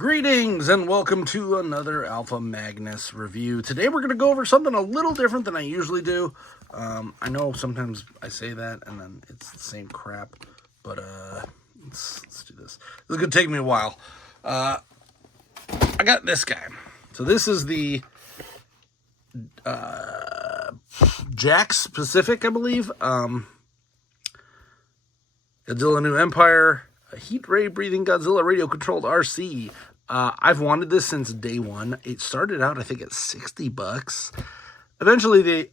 Greetings and welcome to another Alpha Magnus review. Today we're going to go over something a little different than I usually do. I know sometimes I say that and then it's the same crap, but let's do this. This is going to take me a while. I got this guy. So this is the Jakks Pacific, I believe. Godzilla New Empire, a heat ray breathing Godzilla radio controlled RC. I've wanted this since day one. It started out, I think, at $60. Eventually, they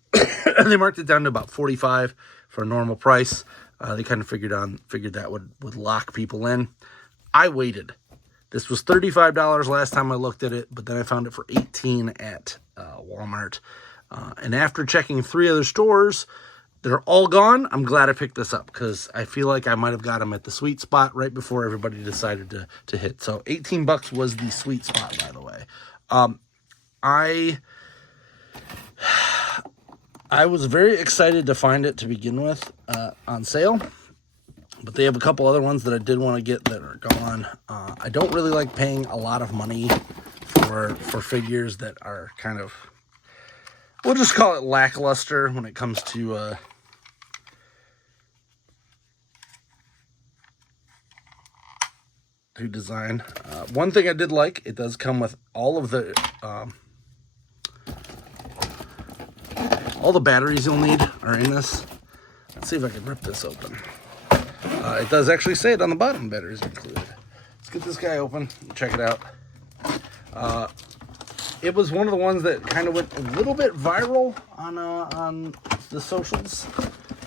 they marked it down to about $45 for a normal price. They kind of figured that would lock people in. I waited. This was $35 last time I looked at it, but then I found it for $18 at Walmart. And after checking 3 other stores, they're all gone. I'm glad I picked this up because I feel like I might have got them at the sweet spot right before everybody decided to hit. So $18 was the sweet spot, by the way. I was very excited to find it to begin with on sale, but they have a couple other ones that I did want to get that are gone. I don't really like paying a lot of money for figures that are kind of, we'll just call it lackluster when it comes to design. One thing I did like, it does come with all the batteries you'll need are in this. Let's see if I can rip this open. It does actually say it on the bottom, batteries are included. Let's get this guy open and check it out. It was one of the ones that kind of went a little bit viral on the socials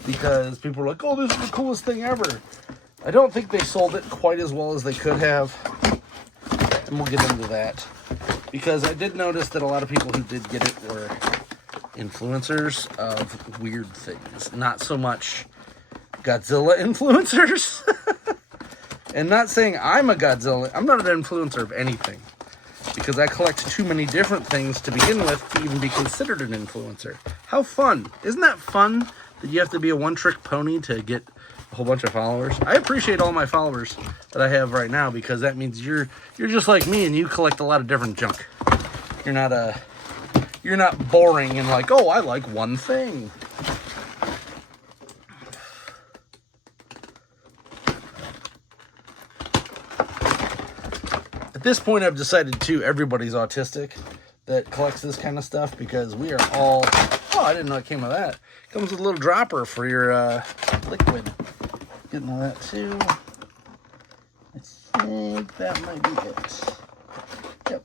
because people were like, oh, this is the coolest thing ever. I don't think they sold it quite as well as they could have, and we'll get into that, because I did notice that a lot of people who did get it were influencers of weird things, not so much Godzilla influencers. And not saying I'm a Godzilla, I'm not an influencer of anything, because I collect too many different things to begin with to even be considered an influencer. How fun. Isn't that fun that you have to be a one-trick pony to get a whole bunch of followers? I appreciate all my followers that I have right now, because that means you're just like me and you collect a lot of different junk. You're not boring and like, oh, I like one thing. At this point, I've decided too, everybody's autistic that collects this kind of stuff, because we are all, oh, I didn't know it came with that. It comes with a little dropper for your liquid. Getting all that too. I think that might be it. Yep.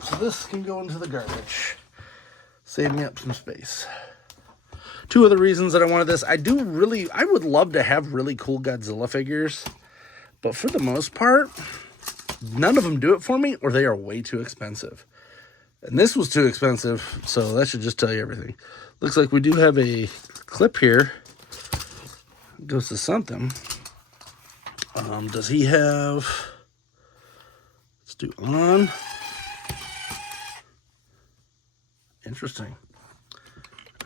So this can go into the garbage. Save me up some space. 2 other reasons that I wanted this. I would love to have really cool Godzilla figures, but for the most part, none of them do it for me, or they are way too expensive. And this was too expensive, so that should just tell you everything. Looks like we do have a clip here. It goes to something. Does he have... Let's do on. Interesting.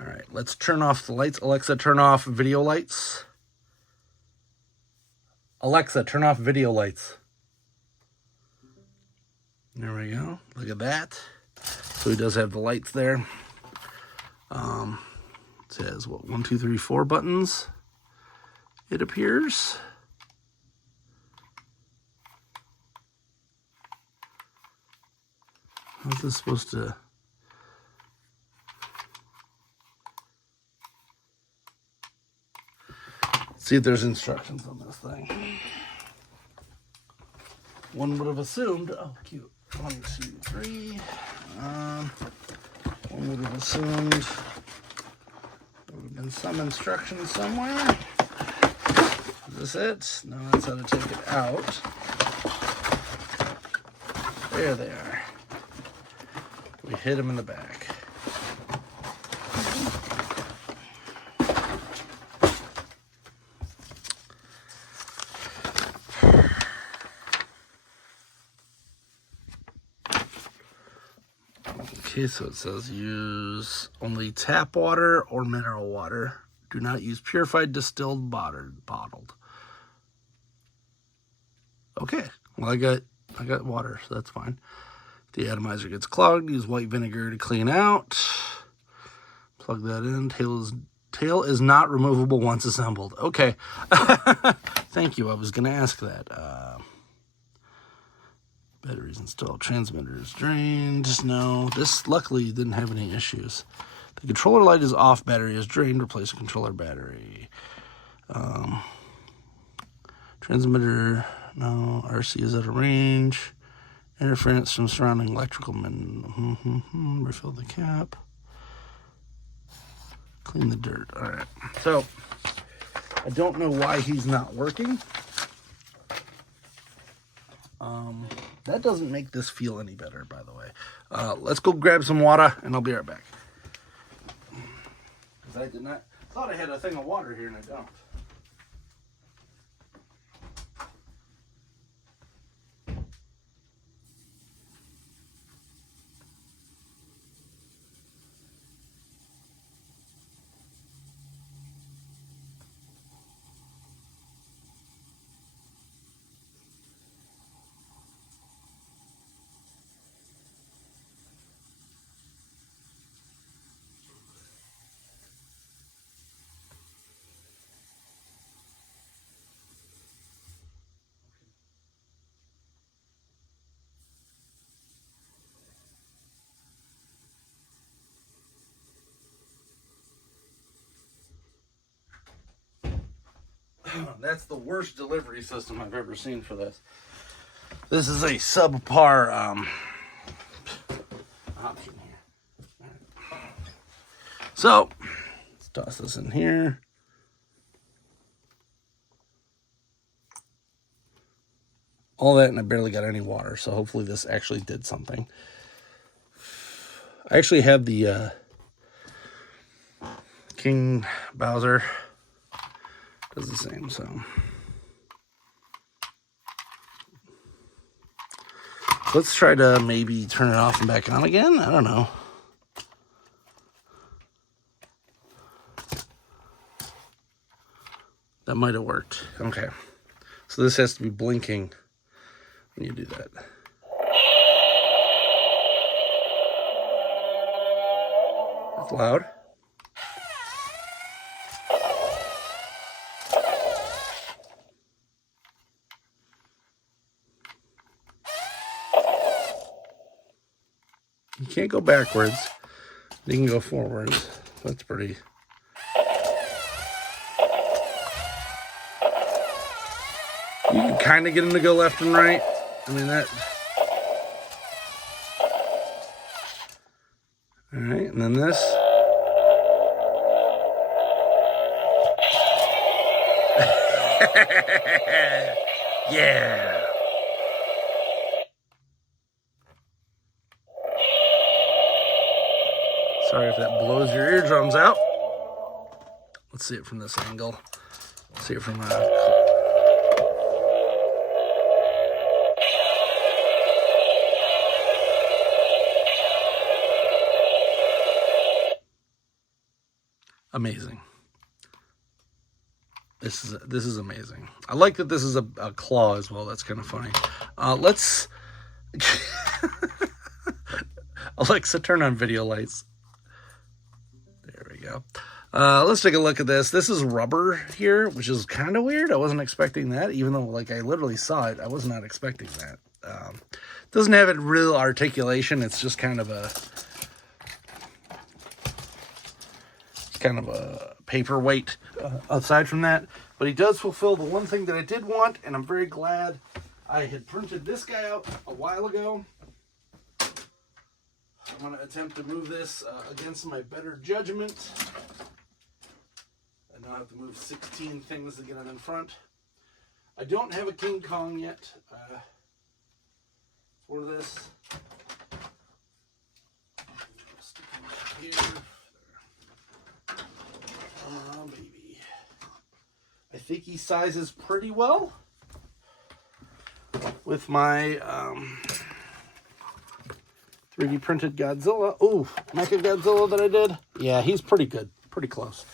All right, let's turn off the lights. Alexa, turn off video lights. Alexa, turn off video lights. There we go. Look at that. So he does have the lights there. It says, what, 1, 2, 3, 4 buttons, it appears. How's this supposed to... Let's see if there's instructions on this thing. One would have assumed, oh, cute. 1, 2, 3. One would have assumed there would have been some instructions somewhere. Is this it? No, that's how to take it out. There they are. We hit them in the back. Okay, so it says use only tap water or mineral water. Do not use purified, distilled, bottled. Okay, Well, I got water, so that's fine. If the atomizer gets clogged, use white vinegar to clean out. Plug that in. Tail is not removable once assembled. Okay. Thank you. I was going to ask that. Batteries installed. Transmitters drained. No. This luckily didn't have any issues. The controller light is off. Battery is drained. Replace the controller battery. Transmitter. No. RC is out of range. Interference from surrounding electrical men. Refill the cap. Clean the dirt. All right. So, I don't know why he's not working. That doesn't make this feel any better, by the way. Let's go grab some water, and I'll be right back. Because I thought I had a thing of water here, and I don't. That's the worst delivery system I've ever seen for this. This is a subpar option here. So, let's toss this in here. All that, and I barely got any water, so hopefully this actually did something. I actually have the King Bowser. Does the same, so. Let's try to maybe turn it off and back on again. I don't know. That might have worked. Okay. So this has to be blinking when you do that. That's loud. You can't go backwards. You can go forwards. That's pretty. You can kind of get them to go left and right. I mean, that. All right, and then this. Yeah. Sorry if that blows your eardrums out. Let's see it from this angle. See it from amazing. This is amazing. I like that this is a claw as well. That's kind of funny. Let's Alexa, turn on video lights. There we go. Let's take a look at this. This is rubber here, which is kind of weird. I wasn't expecting that, even though like I literally saw it. I was not expecting that. Doesn't have a real articulation. It's just kind of a paperweight aside from that. But he does fulfill the one thing that I did want, and I'm very glad I had printed this guy out a while ago. I'm going to attempt to move this against my better judgment. I now have to move 16 things to get it in front. I don't have a King Kong yet for this. Stick him right here. Baby. I think he sizes pretty well with my 3D printed Godzilla. Ooh, Mecha Godzilla that I did. Yeah, he's pretty good. Pretty close.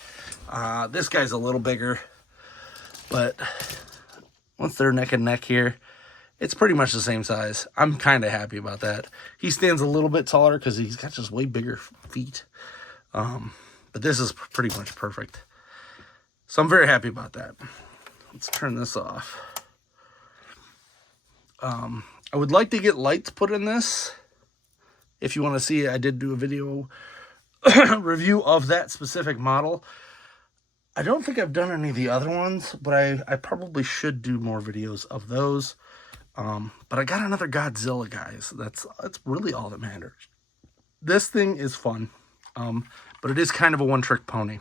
This guy's a little bigger, but once they're neck and neck here, It's pretty much the same size. I'm kind of happy about that. He stands a little bit taller because he's got just way bigger feet. But this is pretty much perfect. So I'm very happy about that. Let's turn this off. I would like to get lights put in this. If you want to see it, I did do a video review of that specific model. I don't think I've done any of the other ones, but I probably should do more videos of those. But I got another Godzilla, guys. That's really all that matters. This thing is fun, but it is kind of a one-trick pony.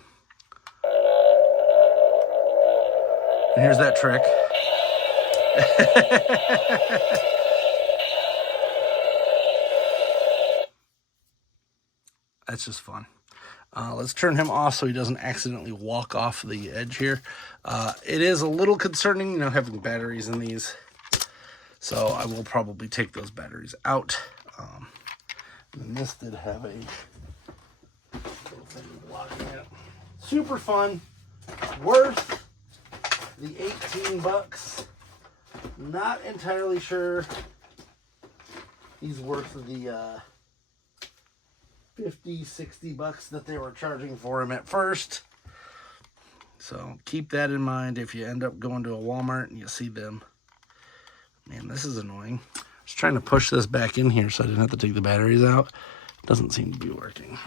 And here's that trick. That's just fun. Let's turn him off so he doesn't accidentally walk off the edge here. It is a little concerning, you know, having batteries in these. So I will probably take those batteries out. And this did have a little thing blocking it. Super fun. Worth the 18 bucks. Not entirely sure he's worth the 50, 60 bucks that they were charging for him at first. So keep that in mind if you end up going to a Walmart and you see them. Man, this is annoying. I was trying to push this back in here so I didn't have to take the batteries out. Doesn't seem to be working.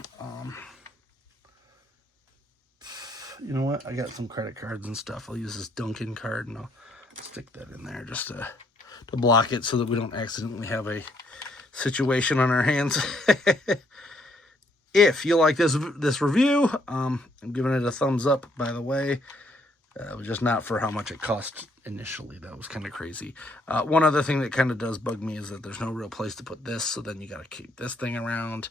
You know what? I got some credit cards and stuff. I'll use this Dunkin' card and I'll stick that in there just to block it so that we don't accidentally have a situation on our hands. If you like this review, I'm giving it a thumbs up, by the way. It was just not for how much it cost initially. That was kind of crazy. One other thing that kind of does bug me is that there's no real place to put this, so then you got to keep this thing around.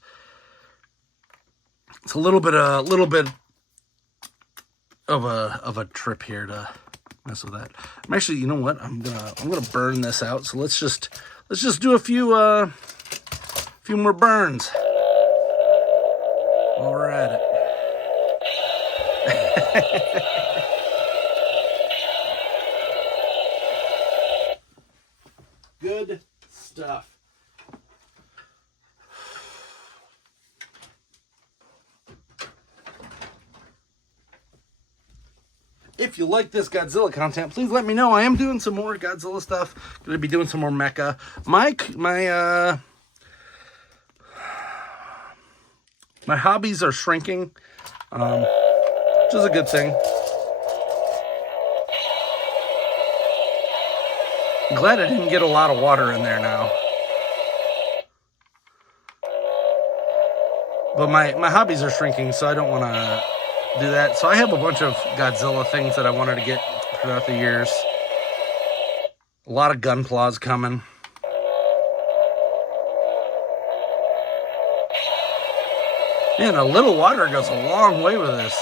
It's a little bit of a trip here to mess with that. I'm actually, you know what? I'm gonna burn this out. So let's just do a few more burns while we're at it. Good stuff. If you like this Godzilla content, please let me know. I am doing some more Godzilla stuff. Going to be doing some more mecha. My hobbies are shrinking, which is a good thing. I'm glad I didn't get a lot of water in there now. But my hobbies are shrinking, so I don't want to do that. So I have a bunch of Godzilla things that I wanted to get throughout the years. A lot of Gunplaws coming. Man, a little water goes a long way with this.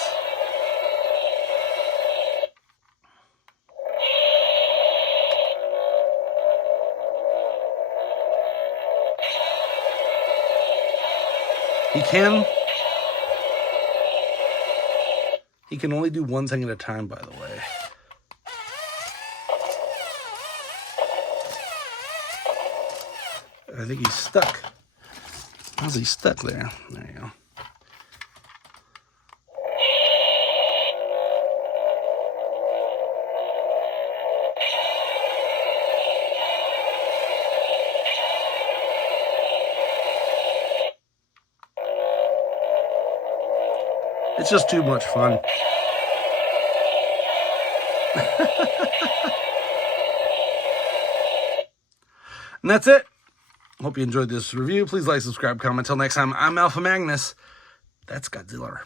He can only do one thing at a time, by the way. I think he's stuck. How's he stuck there? There you go. It's just too much fun. And that's it. Hope you enjoyed this review. Please like, subscribe, comment. Until next time, I'm Alpha Magnus. That's Godzilla.